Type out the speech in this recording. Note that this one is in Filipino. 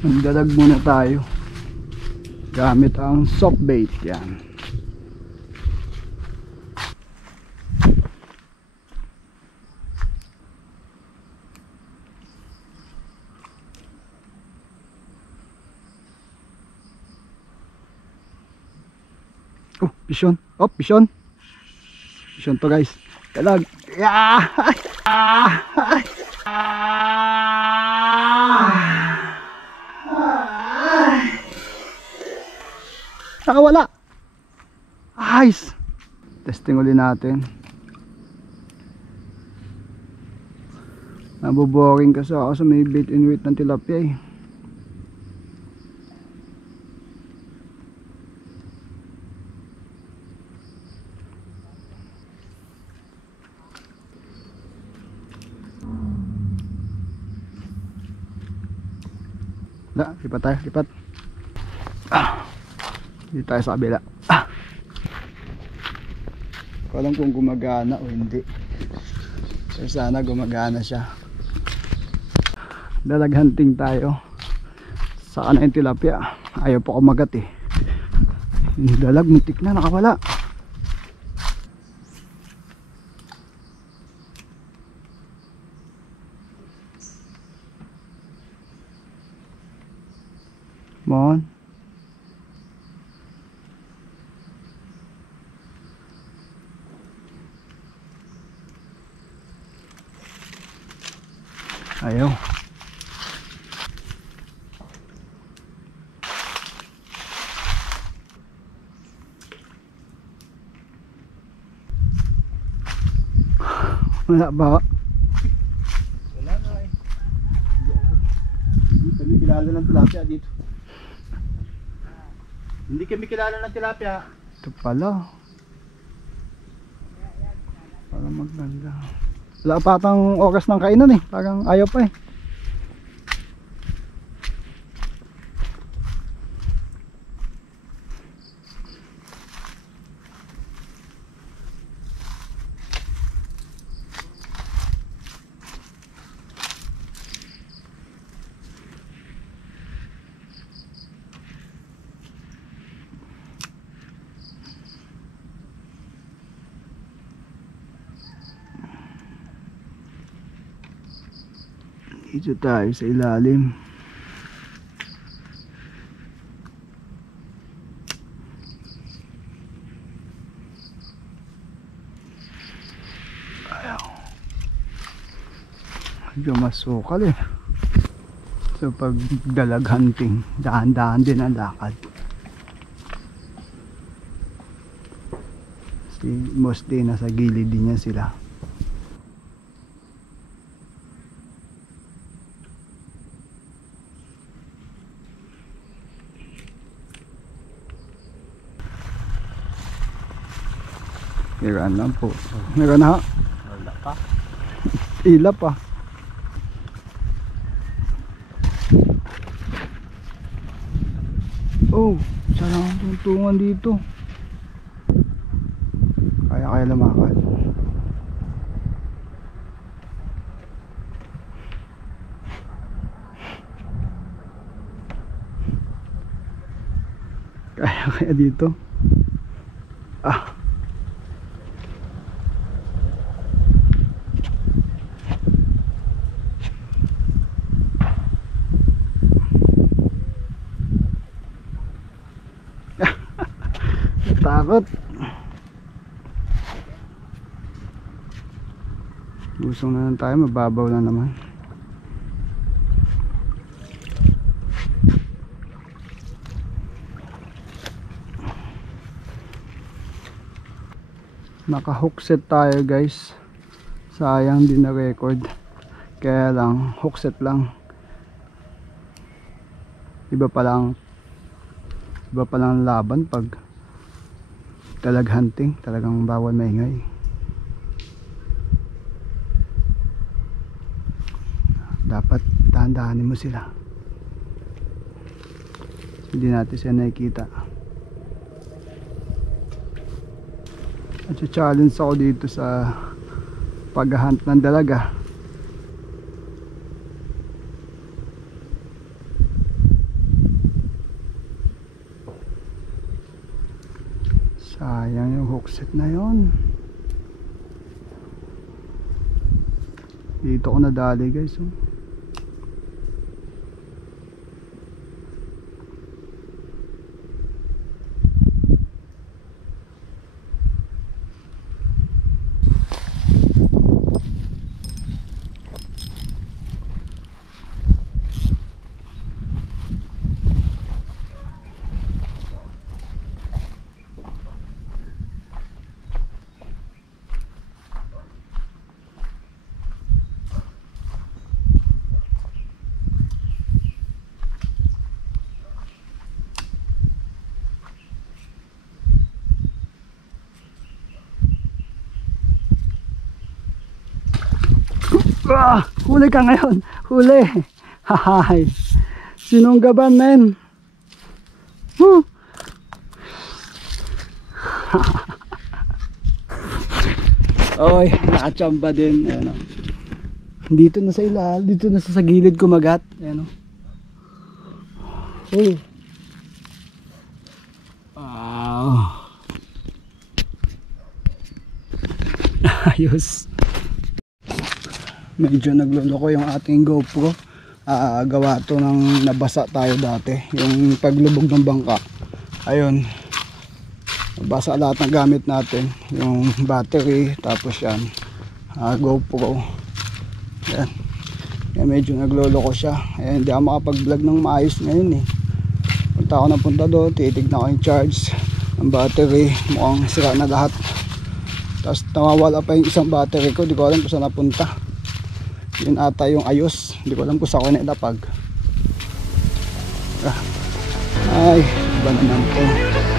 Magdalag muna tayo gamit ang soft bait. Yan. Oh, pisyon. Oh, pisyon. Pisyon to guys. Dalag. Yeah! Nakawala. Ayos. Testing ulit natin. Naboboring kasi ako sa may bait and weight ng tilapia eh. Lipat tayo, lipat. Dito tayo sa kabila. Ko alam kung gumagana o hindi. So sana gumagana siya. Dalag hunting tayo. Saka na yung tilapia. Ayaw pa kumagat eh. Yung dalag muntik na, nakawala. Mon. Ayaw. Wala ba? Wala na eh. Hindi kami kilala ng tilapia dito. Hindi kami kilala ng tilapia. Ito pala. Parang maganda. Wala pa atang oras ng kainan eh. Parang ayaw pa eh. Dito tayo sa ilalim. Ayaw. Medyo masukal eh. So pag dalag hunting, dahan-dahan din ang lakad. Si mostly nasa gilid din niya sila. Meron lang po. Meron na ha? Wala pa. Ila pa. Oh, sarang tungtungan dito. Kaya lumakad. Kaya dito. Ah. Takot. Busong na lang tayo, mababaw na naman. Naka hook set tayo guys. Sayang din na record. Kaya lang hook set lang. Iba pa lang laban pag dalag hunting, talagang bawal maingay. Dapat dahan-dahanin mo sila. Hindi natin siya nakikita. At challenge ako dito sa paghahunt ng dalaga. Sayang yung hookset na yon. Dito ko nadali guys, oh. Ah, huli ka ngayon. Huli. Hahay. Sinunggaban, men. Woo. Oy, nakachamba din. Ayan, oh. Dito na sa ilal. Dito na sa gilid kumagat. Ayan, oh. Oh. Wow. Ayos. Medyo nagluloko yung ating GoPro. Gawa to ng nabasa tayo dati, yung paglubog ng bangka. Ayun, nabasa lahat ng gamit natin, yung battery, tapos yan, GoPro. Yan. Yan, medyo nagluloko siya. Ayan, hindi ako makapag vlog ng maayos ngayon eh. Punta ako ng punta doon, titignan ko yung charge ng battery, mukhang sira na lahat. Tapos nawawala pa yung isang battery ko, di ko alam kung saan napunta. Yun ata yung ayos, hindi ko alam kung saan ko nailapag. Ay, iba naman to.